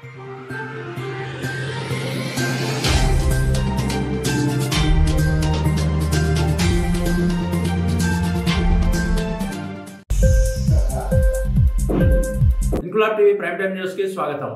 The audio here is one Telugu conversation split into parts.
Inquilab TV prime time news కి స్వాగతం.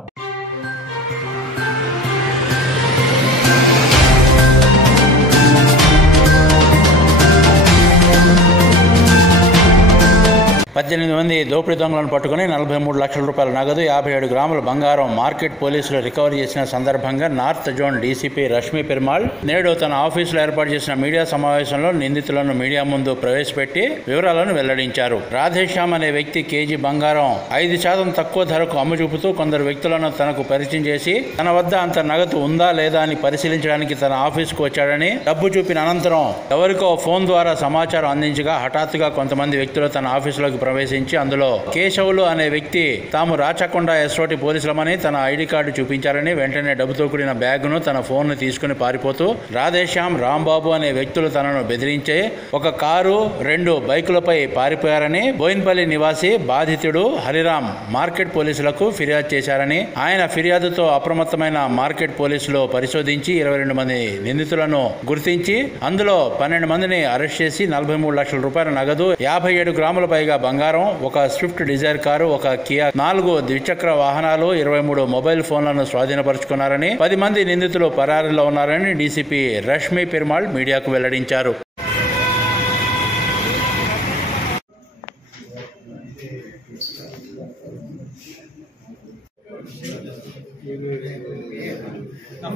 పద్దెనిమిది మంది దోపిడీ దొంగలను పట్టుకుని 43 లక్షల రూపాయల నగదు, 57 గ్రాముల బంగారం మార్కెట్ పోలీసులు రికవరీ చేసిన సందర్భంగా north zone DCP Rashmi Perumal నేడు తన ఆఫీసులో ఏర్పాటు చేసిన మీడియా సమావేశంలో నిందితులను మీడియా ముందు ప్రవేశపెట్టి వివరాలను వెల్లడించారు. రాధేశ్యామ్ అనే వ్యక్తి కేజీ బంగారం 5% తక్కువ ధరకు అమ్ము చూపుతూ కొందరు వ్యక్తులను తనకు పరిచయం చేసి తన వద్ద అంత నగదు ఉందా లేదా అని పరిశీలించడానికి తన ఆఫీసుకు వచ్చాడని, డబ్బు చూపిన అనంతరం ఎవరికో ఫోన్ ద్వారా సమాచారం అందించగా హఠాత్తుగా కొంతమంది వ్యక్తులు తన ఆఫీసులోకి ప్రవేశించి అందులో కేశవులు అనే వ్యక్తి తాము రాచకొండ ఎస్ఓటి పోలీసులమని తన ఐడి కార్డు చూపించారని, వెంటనే డబ్బుతో కూడిన బ్యాగును తన ఫోన్ ను తీసుకుని పారిపోతూ రాధేశ్యామ్, రాంబాబు అనే వ్యక్తులు తనను బెదిరించే ఒక కారు 2 బైకులపై పారిపోయారని, బోయిన్పల్లి నివాసి బాధితుడు హరిరామ్ మార్కెట్ పోలీసులకు ఫిర్యాదు చేశారని, ఆయన ఫిర్యాదుతో అప్రమత్తమైన మార్కెట్ పోలీసులు పరిశోధించి 22 మంది నిందితులను గుర్తించి అందులో 12 మందిని అరెస్ట్ చేసి 43 లక్షల రూపాయల నగదు, 57 గ్రాముల పైగా బంగారం, ఒక స్విఫ్ట్ డిజైర్ కారు, ఒక కియా, 4 ద్విచక్ర వాహనాలు, 23 మొబైల్ ఫోన్లను స్వాధీనపరుచుకున్నారని, 10 మంది నిందితులు పరారీలో ఉన్నారని డీసీపీ రష్మి పెరుమాళ్ మీడియాకు వెల్లడించారు.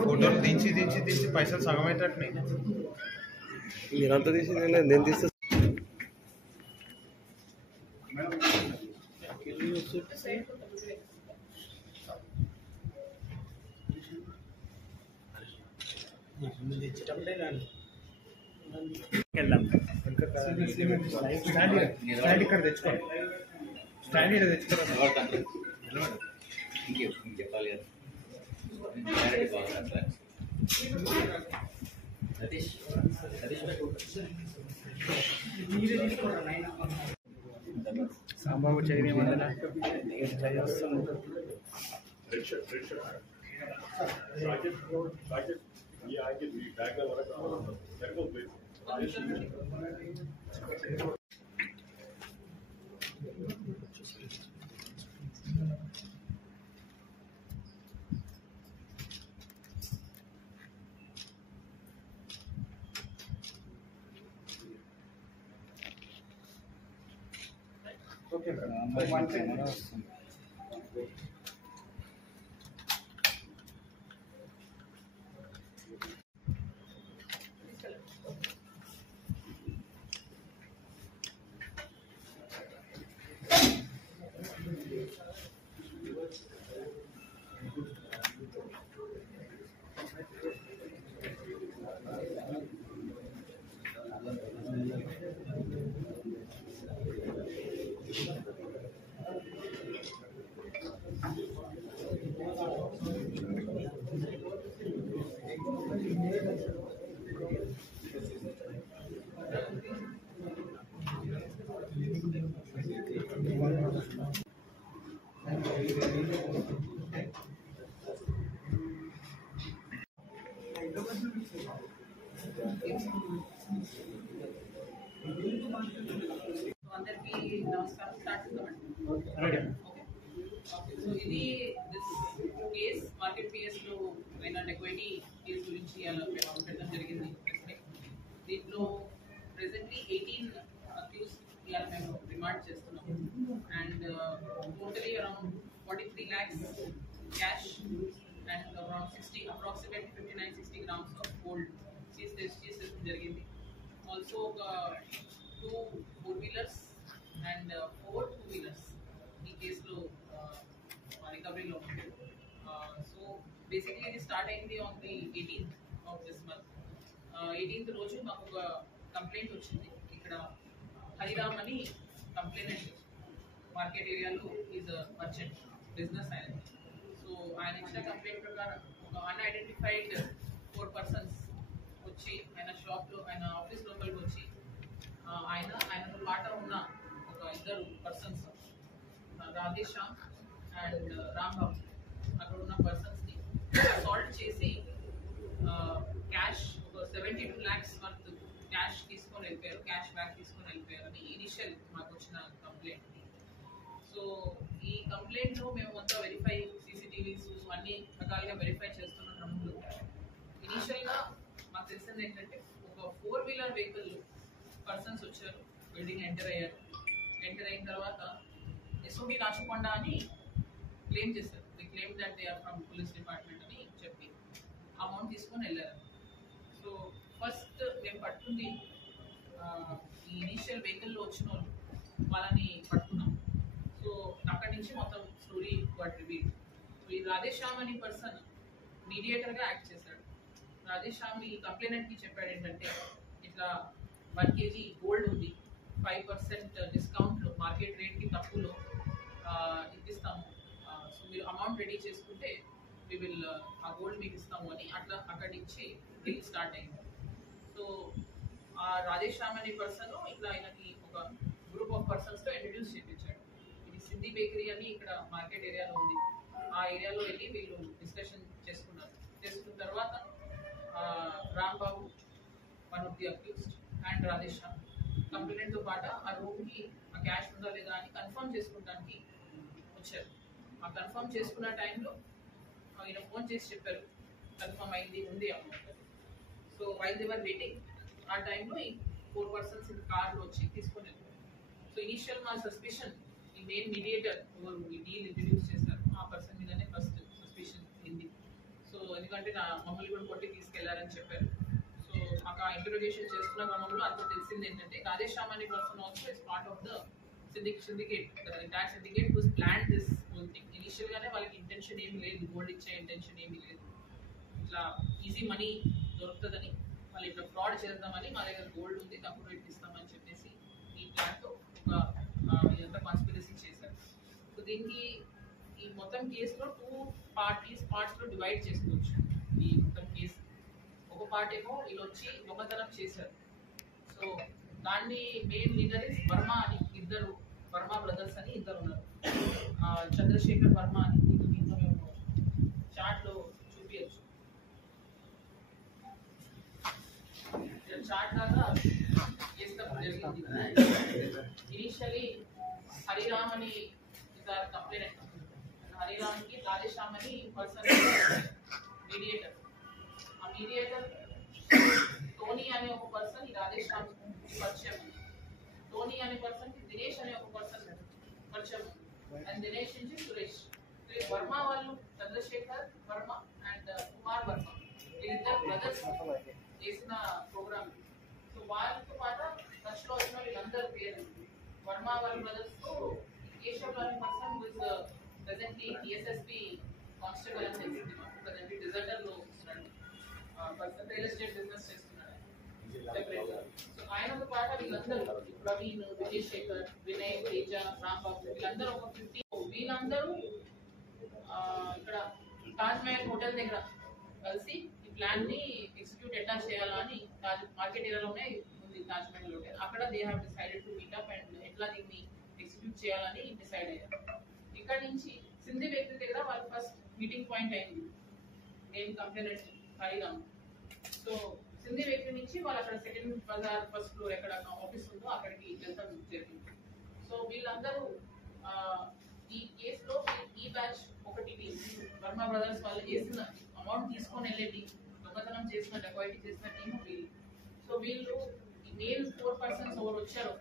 ఫోటోలు దించి పైసలు సగమయ్యేటట్టున్నాయి. మీరంతా తీసింది నేను తీస్తే స్టాండ్ ఇక్కడ తెచ్చుకోండి. స్టాండ్ ఇక్కడ తెచ్చుకోండి. చెప్పాలి కదా సాంబాబు చైరీ వందన ఓకే అందరికీ నమస్కారం. స్టార్ట్ చేద్దామండి. సో ఇది దిస్ కేస్ మార్కెట్ పిఎస్లో అయిన డెక్వైటీ కేసు గురించి అలా పెట్టడం జరిగింది. దీంట్లో ప్రెసెంట్లీ 18 అక్యూజ్ ఇలా మేము రిమాండ్ చేస్తున్నాం. And totally around 43 lakhs cash and around 60 approximately 59-60 grams of gold seize చేయడం జరిగింది. ఆల్సో ఒక 2 4-wheelers అండ్ 4 2-wheelers ఈ కేసులో రికవరీలో ఉంది. సో బేసిక్లీ ఇది స్టార్ట్ అయింది on the 18th of this month. 18th రోజు మాకు ఒక కంప్లైంట్ వచ్చింది. ఇక్కడ హరిరామ్ అని కంప్లైంట్ మార్కెట్ ఏరియాలో ఈజ్ మర్చెంట్ బిజినెస్ ఆయన. సో ఆయన ఇచ్చిన కంప్లైంట్ ప్రకారం ఒక అన్ఐడెంటిఫైడ్ 4 persons వచ్చి ఆయన షాప్లో ఆయన ఆఫీస్ లోపలికి వచ్చి ఆయనతో పాటు ఉన్న ఒక 2 persons రాధేశ్యామ్ అండ్ రాంబాబు, అక్కడ ఉన్న ఇనిషియల్గా మాకు తెలిసింది ఏంటంటే ఒక 4-wheeler వెహికల్ పర్సన్స్ వచ్చారు, బిల్డింగ్ ఎంటర్ అయ్యారు. ఎంటర్ అయిన తర్వాత ఎస్ఓబి రాచకొండ అని క్లెయిమ్ చేశారు. The claim that they are from police department అని చెప్పి అమౌంట్ తీసుకొని వెళ్ళారు. సో ఫస్ట్ మేము పట్టుకుంది ఈ ఇనీషియల్ వెహికల్లో వచ్చిన వాళ్ళు, వాళ్ళని పట్టుకున్నాం. సో అక్కడి నుంచి మొత్తం స్టోరీ వాట్ రివీల్. ఈ రాధేశ్యామ్ అనే పర్సన్ మీడియేటర్గా యాక్ట్ చేశాడు. రాధేశ్యామ్ ఈ కంప్లైనెంట్కి చెప్పాడు ఏంటంటే ఇట్లా 1 kg గోల్డ్ ఉంది, 5% డిస్కౌంట్లో మార్కెట్ రేట్కి తక్కువలో ఇప్పిస్తాము. సో మీరు అమౌంట్ రెడీ చేసుకుంటే వి విల్ ఆ గోల్డ్ మీకు ఇస్తాము అని అట్లా అక్కడి నుంచి డీల్ స్టార్ట్ అయింది. సో ఆ రాధేశ్యామ్ అనే పర్సన్ ఇట్లా ఆయనకి ఒక గ్రూప్ ఆఫ్ పర్సన్స్తో ఇంట్రడ్యూస్ చేయించాడు. ఇది సింధీ బేకరీ అని ఇక్కడ మార్కెట్ ఏరియాలో ఉంది. ఆ ఏరియాలో వెళ్ళి వీళ్ళు డిస్కషన్ చేసుకున్నారు. చేసుకున్న తర్వాత Rambabu, one of the accused, and Radheshyam కంప్లైంట్తో పాటు ఆ రూమ్కి ఆ క్యాష్ ఉందా లేదా అని కన్ఫర్మ్ చేసుకోవడానికి వచ్చారు. ఆ కన్ఫర్మ్ చేసుకున్న టైంలో ఈయన ఫోన్ చేసి చెప్పారు కన్ఫర్మ్ అయింది, ఉంది అమౌంట్. సో వైల్ దేవర్ వెయిటింగ్ ఆ టైంలో ఈ 4 persons కార్లో వచ్చి తీసుకొని వెళ్ళారు. సో ఇనిషియల్ మా సస్పిషన్ ఈ మెయిన్ మీడియేటర్ ఎవరు ఈ డీల్ ఇంట్రడ్యూస్ చేశారు ఆ పర్సన్ మీదనే ఫస్ట్ సస్పిషన్ అయింది. సో ఎందుకంటే మమ్మల్ని కూడా కొట్టి తీసుకెళ్లారని చెప్పారు. సో మాకు ఆ ఇంటరోగేషన్ చేస్తున్న క్రమంలో అంత తెలిసింది ఏంటంటే రాధేశ్యామ్ అనే person also is part of the syndicate, the entire syndicate who's planned this whole thing. Initial గానే వాళ్ళకి ఇంటెన్షన్ ఏమి లేదు, గోల్డ్ ఇచ్చే ఇంటెన్షన్ ఏమి లేదు. ఇట్లా ఈజీ మనీ దొరుకుతుందని వాళ్ళు ఇట్లా ఫ్రాడ్ చేద్దామని మా దగ్గర గోల్డ్ ఉంది తక్కువ రేట్ ఇస్తామని చెప్పేసి ఈ ప్లాన్తో ఒక ఇదంతా కాన్స్పిరసీ చేశారు. సో దీనికి ఈ మొత్తం కేసులో 2 పార్ట్స్లో డివైడ్ చేసుకోవచ్చు. ఈ మొత్తం కేసు ఒక పార్ట్ ఏమో వీళ్ళు వచ్చి దొంగతనం చేశారు. సో దాన్ని మెయిన్ లీడర్ ఇస్ వర్మ అని ఇద్దరు, వర్మ బ్రదర్స్ అని ఇద్దరు ఉన్నారు. చంద్రశేఖర్ వర్మ అని దీంట్లో మేము చార్ట్లో చూపించచ్చు. చార్ట్ లాగా చేస్తాం జరిగింది. ఇనిషియలీ హరిరామ్ అని ఇద్దరు కంప్లైంట్. హరిరామ్కి రాధేశ్యామ్ అని పర్సన్ మీడియేటర్. ఆ మీడియేటర్ టోనీ అనే ఒక పర్సన్ ఈ రాధేశ్యామ్ పరిచయం. టోనీ అనే పర్సన్ కి దినేష్ అనే ఒక పర్సన్ పరిచయం. అండ్ దినేష్ నుంచి సురేష్. వర్మ వాళ్ళు చంద్రశేఖర్ వర్మ అండ్ కుమార్ వర్మ వీళ్ళిద్దరు బ్రదర్స్ చేసిన ప్రోగ్రామ్. సో వాళ్ళతో పాటు టచ్ లో వచ్చిన వీళ్ళందరూ పేరు వర్మ వాళ్ళ బ్రదర్స్ తో కేశవ్ అనే person who is presently TSSP constable అని తెలిసింది మాకు. ప్రెసెంట్లీ డిజర్టర్ లో పర్సన్ రియల్ ఎస్టేట్ బిజినెస్ చేస్తున్నారు. సో ఆయనతో పాటు వీళ్ళందరూ ప్రవీణ్, విజయశేఖర్, వినయ్, తేజ, రాంబాబు వీళ్ళందరూ ఒక 50. వీళ్ళందరూ ఇక్కడ తాజ్ మహల్ హోటల్ దగ్గర కలిసి ఈ ప్లాన్ ని ఎగ్జిక్యూట్ ఎట్లా చేయాలా అని మార్కెట్ ఏరియాలోనే ఉంది తాజ్ మహల్ హోటల్. అక్కడ they have decided to meet up and ఎట్లా దీన్ని ఎగ్జిక్యూట్ చేయాలని డిసైడ్ అయ్యారు. ఇక్కడ నుంచి సింధీ బేకరీ దగ్గర వాళ్ళ ఫస్ట్ మీటింగ్ పాయింట్ అయింది main complainant Hariram. So Sindhi bakery నుంచి వాళ్ళు అక్కడ సెకండ్ బజార్ ఫస్ట్ ఫ్లోర్ ఎక్కడ ఆఫీస్ ఉందో అక్కడికి వెళ్తాం జరిగింది. సో వీళ్ళందరూ ఈ కేసులో ఈ బ్యాచ్ ఒకటి వర్మ బ్రదర్స్ వాళ్ళు చేసిన అమౌంట్ తీసుకొని వెళ్ళేది దొంగతనం చేసిన డెకాయిటీ చేసిన టీం వీళ్ళు. సో వీళ్ళు ఈ మెయిన్ 4 persons ఎవరు వచ్చారు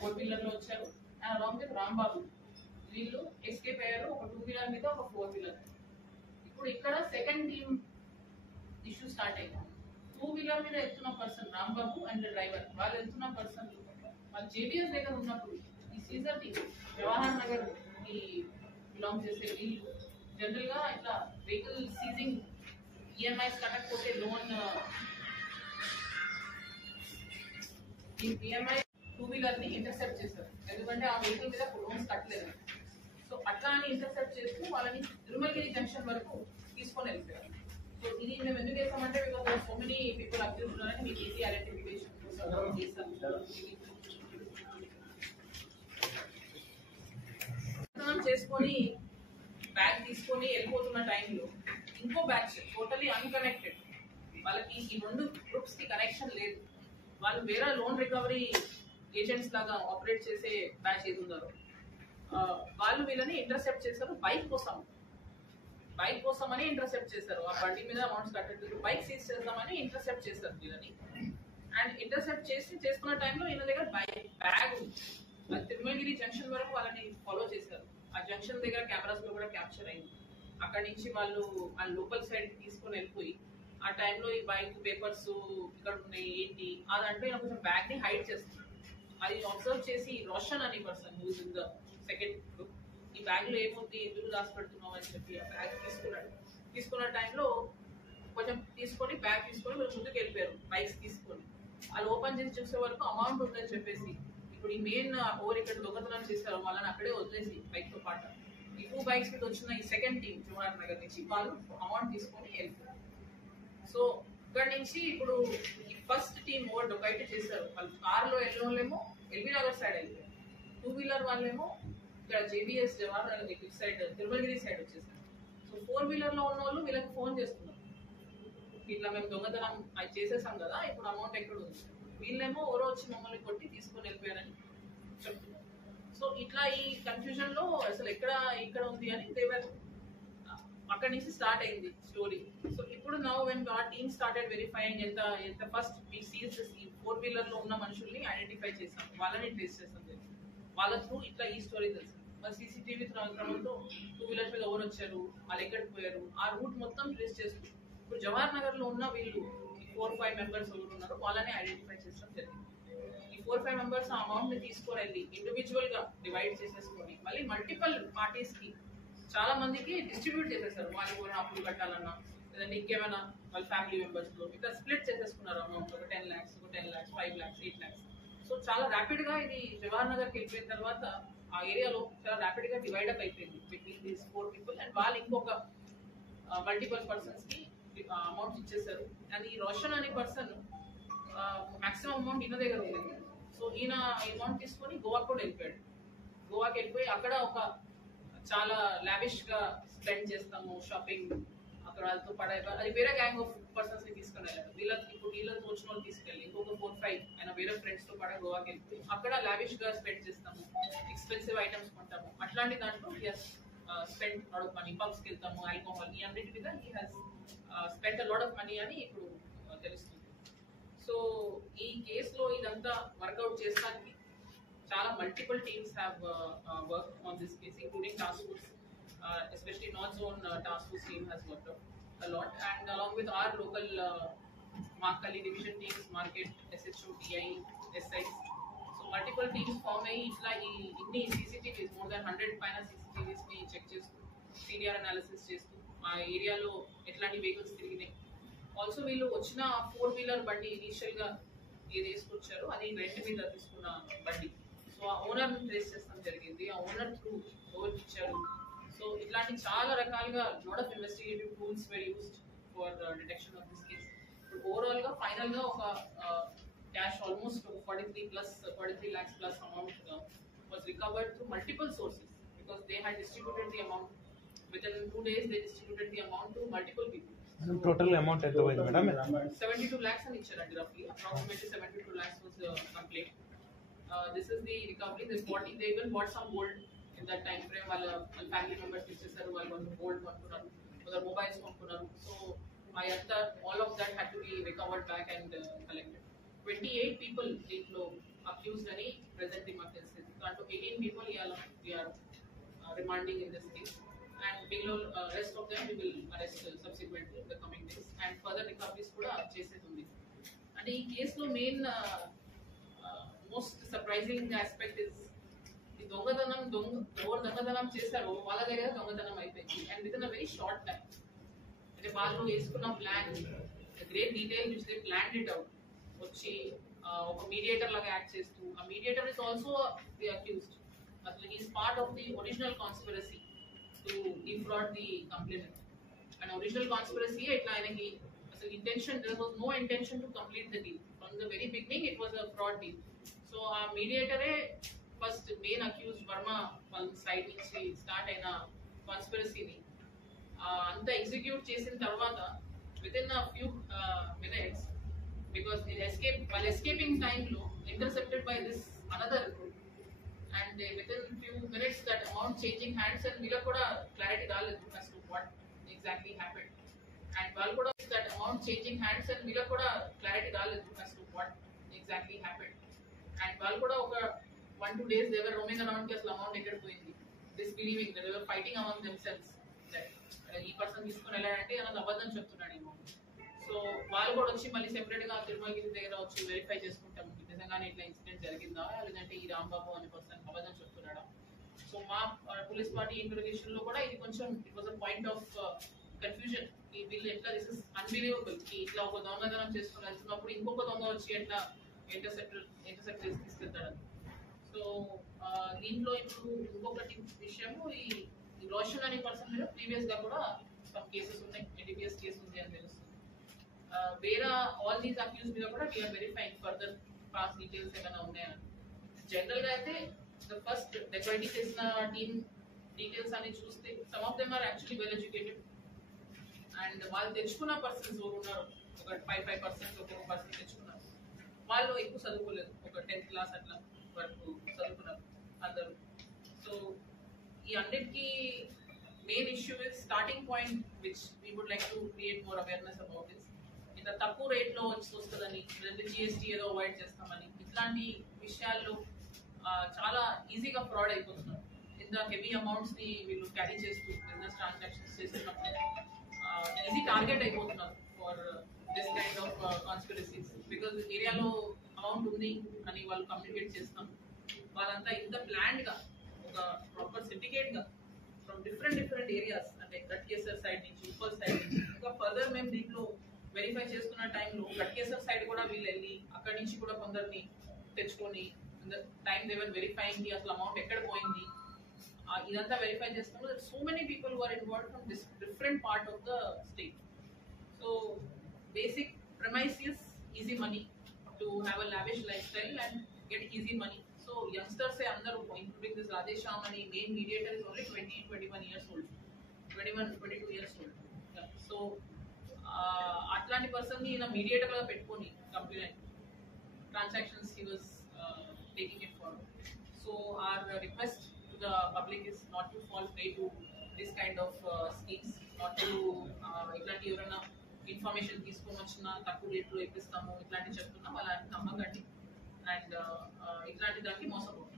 4-wheeler లో వచ్చారు. అండ్ అలాంగ్ విత్ రాంబాబు వీళ్ళు ఎస్కేప్ అయ్యారు ఒక 2-wheeler మీద ఒక 4-wheeler. ఇప్పుడు ఇక్కడ సెకండ్ టీమ్ ఇష్యూ స్టార్ట్ అయింది. 2-wheeler మీద వెళ్తున్న పర్సన్ రాంబాబు అండ్ డ్రైవర్ వాళ్ళు వెళ్తున్న పర్సన్ వాళ్ళు జేబీఎస్ దగ్గర ఉన్నప్పుడు ఈ సీజర్ ని జవహర్ నగర్ కి బిలాంగ్ చేసే వీళ్ళు జనరల్ గా ఇట్లా వెహికల్ సీజింగ్ ఈఎంఐస్ కట్టకపోతే లోన్ ఈ ఈఎంఐ 2-wheeler ని ఇంటర్సెప్ట్ చేశారు. ఎందుకంటే ఆ వెహికల్ మీద లోన్స్ కట్టలేదు. సో అట్లా అని ఇంటర్సెప్ట్ చేస్తూ వాళ్ళని తిరుమలగిరి జంక్షన్ వరకు తీసుకొని వెళ్ళిపోయారు. సో ఇది మేము ఎందుకు చేస్తామంటే because so many people accuse ఉన్నారని మీకు ఈజీ ఐడెంటిఫికేషన్ కోసం చేస్తాం. చేసుకొని బ్యాగ్ తీసుకొని వెళ్ళిపోతున్న టైంలో ఇంకో బ్యాచ్ టోటలీ అన్కనెక్టెడ్, వాళ్ళకి ఈ 2 గ్రూప్స్ కి కనెక్షన్ లేదు. వాళ్ళు వేరే లోన్ రికవరీ ఏజెంట్స్ లాగా ఆపరేట్ చేసే బ్యాచ్ ఏది ఉన్నారో వాళ్ళు వీళ్ళని ఇంటర్సెప్ట్ చేశారు బైక్ కోసం. బైక్ కోసమని ఇంటర్సెప్ట్ చేశారు. ఆ బండి మీద అమౌంట్స్ కట్టేది బైక్ సీజ్ చేద్దామని ఇంటర్సెప్ట్ చేశారు వీళ్ళని. అండ్ ఇంటర్సెప్ట్ చేసుకున్న టైంలో ఈయన దగ్గర బ్యాగ్ ఉంది. అది తిరుమలగిరి జంక్షన్ వరకు వాళ్ళని ఫాలో చేశారు. ఆ జంక్షన్ దగ్గర కెమెరాస్ లో కూడా క్యాప్చర్ అయింది. అక్కడి నుంచి వాళ్ళు ఆ లోకల్ సైడ్ తీసుకొని వెళ్ళిపోయి ఆ టైంలో ఈ బైక్ పేపర్స్ ఇక్కడ ఉన్నాయి ఏంటి అదంటే ఈయన కొంచెం బ్యాగ్ ని హైడ్ చేస్తున్నారు. అది అబ్జర్వ్ చేసి రోషన్ అనే person whose in the second group ఈ బ్యాగ్ లో ఏముంది ఎందుకు దాచి పెడుతున్నావు అని చెప్పి ఆ బ్యాగ్ తీసుకున్నాడు. తీసుకున్న టైంలో కొంచెం తీసుకొని బ్యాగ్ తీసుకొని మీరు ముందుకు వెళ్ళిపోయారు బైక్స్ తీసుకొని. వాళ్ళు ఓపెన్ చేసి చూసే వరకు అమౌంట్ ఉందని చెప్పేసి ఇప్పుడు ఈ మెయిన్ ఓవర్ ఇక్కడ దొంగతనం చేశారు వాళ్ళని అక్కడే వదిలేసి బైక్ తో పాటు ఈ 2 బైక్స్ మీద వచ్చిన ఈ సెకండ్ టీం జవహర్ నగర్ నుంచి వాళ్ళు అమౌంట్ తీసుకొని వెళ్ళిపోయారు. సో ఇక్కడ నుంచి ఇప్పుడు ఈ ఫస్ట్ టీం ఓవర్ డొకైట్ చేశారు. వాళ్ళు కార్ లో వెళ్ళిన వాళ్ళేమో ఎల్బీ నగర్ సైడ్ వెళ్ళిపోయారు. 2 వీలర్ వాళ్ళేమో ఇక్కడ JBS Jawahar Nagar side Tirumalagiri side వచ్చేసారు. సో 4 వీలర్ లో ఉన్న వాళ్ళు వీళ్ళకి ఫోన్ చేస్తున్నారు, ఇట్లా మేము దొంగతనం అది చేసేసాం కదా ఇప్పుడు అమౌంట్ ఎక్కడ ఉంది. వీళ్ళేమో ఎవరో వచ్చి మమ్మల్ని కొట్టి తీసుకొని వెళ్ళిపోయారని చెప్తున్నారు. సో ఇట్లా ఈ కన్ఫ్యూజన్ లో అసలు ఇక్కడ ఉంది అని దేవర్ అక్కడి నుంచి స్టార్ట్ అయింది స్టోరీ. సో ఇప్పుడు now when our team started verifying ఎంత ఫస్ట్ మీ సీజ్ ఈ 4 వీలర్ లో ఉన్న మనుషుల్ని ఐడెంటిఫై చేసాం, వాళ్ళని ట్రేస్ చేసాం. వాళ్ళ త్రూ ఇట్లా ఈ స్టోరీ తెలుసు. మరి సీసీటీవీ క్రమంలో 2 వీలర్స్ మీద ఎవరు వచ్చారు, వాళ్ళు ఎక్కడికి పోయారు, ఆ రూట్ మొత్తం ట్రేస్ చేస్తుంది. ఇప్పుడు జవహర్ నగర్ లో ఉన్న వీళ్ళు 4-5 మెంబర్స్ ఎవరు ఉన్నారో వాళ్ళని ఐడెంటిఫై చేసడం జరిగింది. ఈ 4-5 మెంబర్స్ ఆ అమౌంట్ ని తీసుకొని వెళ్ళి ఇండివిజువల్ గా డివైడ్ చేసేసుకొని మళ్ళీ మల్టిపుల్ పార్టీస్ కి చాలా మందికి డిస్ట్రిబ్యూట్ చేసేసారు. వాళ్ళు కూడా అప్పులు కట్టాలన్నా లేదంటే ఇంకేమైనా వాళ్ళ ఫ్యామిలీ మెంబర్స్ లో ఇట్లా స్ప్లిట్ చేసేసుకున్నారు అమౌంట్. ఒక 10 lakhs, ఒక 10 lakhs, 5 lakhs, 8 lakhs. సో చాలా ర్యాపిడ్ గా ఇది జవహర్ నగర్ కి వెళ్ళిపోయిన తర్వాత ఆ ఏరియాలో చాలా ర్యాపిడ్ గా డివైడ్ అప్ అయిపోయింది బిట్వీన్ దీస్ 4 people. అండ్ వాళ్ళు ఇంకొక మల్టిపుల్ పర్సన్స్ కి అమౌంట్స్ ఇచ్చేసారు. అండ్ ఈ రోషన్ అనే పర్సన్ మాక్సిమం అమౌంట్ ఈయన దగ్గర ఉంది. సో ఈయన అమౌంట్ తీసుకొని గోవాకి కూడా వెళ్ళిపోయాడు. గోవాకి వెళ్ళిపోయి అక్కడ ఒక చాలా లావిష్ గా స్పెండ్ చేస్తాము షాపింగ్ అక్కడ వాళ్ళతో అది వేరే గ్యాంగ్ ఆఫ్ పర్సన్స్ ని తీసుకుని వెళ్ళారు. వీళ్ళతో వచ్చిన వాళ్ళు తీసుకెళ్ళి ఇంకొక 4-5 ఆయన వేరే ఫ్రెండ్స్ తో పాటు గోవాకి వెళ్ళిపోయి అక్కడ లావిష్ గా స్పెండ్ చేస్తాము, ఎక్స్పెన్సివ్ ఐటమ్స్ కొంటాము. అట్లాంటి దాంట్లో spend lot of money, pubs కి వెళ్తాము, ఆల్కహాల్ ఈ అన్నిటి మీద he has spend lot of money అని ఇప్పుడు తెలుస్తుంది. సో ఈ కేసులో ఇదంతా వర్కౌట్ చేసడానికి చాలా multiple teams have work on this case, including task force, especially North Zone task force team has worked out a lot, and along with our local Markali division teams, market, SHO, TI, SIs, so multiple teams form అయ్యి ఇట్లా ఇన్ని CCTVs more than 100 పైన CCTVs ని చెక్ చేస్తూ CDR అనాలిసిస్ చేస్తూ ఆ ఏరియాలో ఎట్లాంటి వెహికల్స్ తిరిగినాయి. ఆల్సో వీళ్ళు వచ్చిన 4 వీలర్ బండి ఇనిషియల్ గా ఏది వేసుకొచ్చారో అది రెంట్ మీద తీసుకున్న బండి. సో ఆ ఓనర్ ని ట్రేస్ చేస్తాం జరిగింది. ఆ ఓనర్ త్రూ ఎవరికి ఇచ్చారు. సో ఇట్లాంటి చాలా రకాలుగా lot of investigative tools were used for detection of this case. ఇప్పుడు ఓవరాల్ గా ఫైనల్ గా ఒక cash almost 43 lakhs plus amount was recovered through multiple sources because they had distributed the amount within 2 days. They distributed the amount to multiple people. Total amount ఎంత పోయింది మేడం? 72 lakhs అని ఇచ్చారండి roughly. Approximately 72 lakhs was complete. This is the recovery. They even bought some gold in that time frame. వాళ్ళ ఫ్యామిలీ మెంబర్స్ ఇచ్చేసారు, వాళ్ళు గోల్డ్ కొనుక్కున్నారు, వాళ్ళ మొబైల్స్ కొనుక్కున్నారు. సో అదంతా all of that had to be recovered back and collected. 28 people దీంట్లో అక్యూజ్డ్ అని ప్రెసెంట్లీ మాకు తెలిసింది. దాంట్లో 18 people we're remanding in this case, and below rest of them we will arrest subsequently in the coming days, and further recoveries కూడా చేసేది ఉంది. అంటే ఈ కేసులో main most surprising aspect is ఈ దొంగతనం చేశారో వాళ్ళ దగ్గర దొంగతనం అయిపోయింది. And with in a very short time. అంటే వాళ్ళు వేసుకున్న plan great detail which they planned it out వచ్చి ఒక మీడియేటర్ లాగా యాక్ట్ చేస్తూ, ఆ mediator is also the accused. అసలు is part of the original conspiracy to defraud the complainant. And original conspiracy ఇట్లా ఆయనకి అసలు intention, there was no intention to complete the deal from the very beginning. It was a fraud deal. So ఆ మీడియేటరే ఫస్ట్ మెయిన్ అక్యూజ్ వర్మ వాళ్ళ సైడ్ నుంచి స్టార్ట్ అయిన కాన్స్పిరసీని అంతా ఎగ్జిక్యూట్ చేసిన తర్వాత with in a few minutes, because వాళ్ళ ఎస్కేపింగ్ టైంలో intercepted by this another group, and with in few minutes that amount changing hands. And వీళ్ళకి కూడా క్లారిటీ రాలేదు as to what exactly happened. And వాళ్ళు కూడా that amount changing hands and వీళ్ళకి కూడా clarity రాలేదు as to what exactly happened. And వాళ్ళు కూడా ఒక 1-2 days they were roaming around కి అసలు amount ఎక్కడ పోయింది, disbelieving that they were fighting among themselves that ఈ పర్సన్ తీసుకొని వెళ్ళాడంటే అన్నది అబద్ధం చెప్తున్నాడు ఏమో. సో వాళ్ళు కూడా వచ్చి మళ్ళీ సెపరేట్ గా తిరుమలగిరి దగ్గర వచ్చి వెరిఫై చేసుకుంటాము నిజంగానే ఇట్లా ఇన్సిడెంట్ జరిగిందా లేదంటే ఈ రాంబాబు అనే పర్సన్ అబద్ధం చెప్తున్నాడా. సో మా పోలీస్ పార్టీ ఇంటర్వ్యూషన్ లో కూడా ఇది కొంచెం it was a point of confusion. ఈ వీళ్ళు ఎట్లా దిస్ ఇస్ అన్బిలీవబుల్ ఇట్లా ఒక దొంగతనం చేసుకుని వెళ్తున్నప్పుడు ఇంకొక దొంగ వచ్చి ఎట్లా ఇంటర్సెప్ట్ చేసి తీసుకెళ్తాడని. సో దీంట్లో ఇప్పుడు ఇంకొకటి విషయము ఈ రోషన్ అనే పర్సన్ మీద ప్రీవియస్ గా కూడా సమ్ కేసెస్ ఉన్నాయి, NDPS కేసు ఉంది అని తెలుస్తుంది. వేరే ఆల్ దీస్ అక్యూజ్ మీద కూడా we're verifying further past details ఏమైనా ఉన్నాయని. జనరల్ గా అయితే ద ఫస్ట్ డెకాయిటీ చేసిన టీమ్ డీటెయిల్స్ అని చూస్తే some of them are actually well educated and వాళ్ళు తెచ్చుకున్న పర్సన్స్ ఉన్నారు, ఒక 5% ఒక పర్సన్ తెచ్చుకున్నారు. వాళ్ళు ఎక్కువ చదువుకోలేదు, ఒక 10th క్లాస్ అట్లా వరకు చదువుకున్నారు అందరూ. సో ఈ అన్నిటికీ main issue is starting point which we would like to create more awareness about this. ఇంత తక్కువ రేట్లో వస్తుందని, GST ఏదో అవాయిడ్ చేస్తామని, ఇట్లాంటి విషయాల్లో చాలా ఈజీగా ఫ్రాడ్ అయిపోతున్నారు. ఇంత హెవీ అమౌంట్స్ ని వీళ్ళు క్యారీ చేస్తూ బిజినెస్ ట్రాన్సాక్షన్స్ చేస్తున్నప్పుడు ఈజీ టార్గెట్ అయిపోతున్నారు for this kind of conspiracies. Because ఏరియాలో అమౌంట్ ఉంది అని వాళ్ళు కమ్యూనికేట్ చేస్తాం, వాళ్ళంతా ఇంత ప్లాన్డ్ గా ఒక ప్రాపర్ సిండికేట్ గా ఫ్రమ్ డిఫరెంట్ ఏరియాస్, అంటే గట్కేసర్ సైడ్ నుంచి, ఉప్పల్ సైడ్ నుంచి, ఇంకా ఫర్దర్ మేము దీంట్లో వెరిఫై చేసుకున్న టైంలో గట్కేసర్ సైడ్ కూడా వీళ్ళు వెళ్ళి అక్కడి నుంచి కూడా కొందరిని తెచ్చుకొని టైం దేవర్ వెరిఫైయింగ్ కి అసలు అమౌంట్ ఎక్కడ పోయింది ఇదంతా వెరిఫై చేస్తున్నారు. So many people who are involved from this different part of the state. So basic premise is easy money, to have a lavish lifestyle and get easy money. So youngsters say andaru, including this Rajesh Shamani, main mediator is only 21 years old, 22 years old. Yeah. So atlanti person ni ina mediator ga pettukoni company transactions he was taking it forward. So our request to the public is not to fall prey to this kind of schemes, not to itlanti evarana information తీసుకొని వచ్చిన తక్కువ రేట్లో ఇప్పిస్తాము ఇట్లాంటి చెప్తున్నాం, అలాంటి నమ్మకండి అండ్ ఇట్లాంటి దానికి మోసపోతుంది.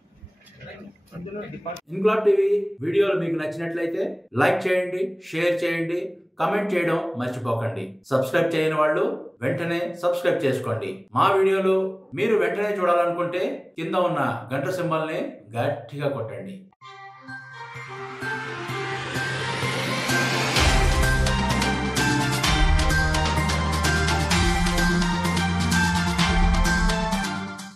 ఇన్క్లాబ్ టీవీ వీడియోలు మీకు నచ్చినట్లయితే లైక్ చేయండి, షేర్ చేయండి, కమెంట్ చేయడం మర్చిపోకండి. సబ్స్క్రైబ్ చేయని వాళ్ళు వెంటనే సబ్స్క్రైబ్ చేసుకోండి. మా వీడియోలు మీరు వెంటనే చూడాలనుకుంటే కింద ఉన్న గంట సింబల్ని గట్టిగా కొట్టండి.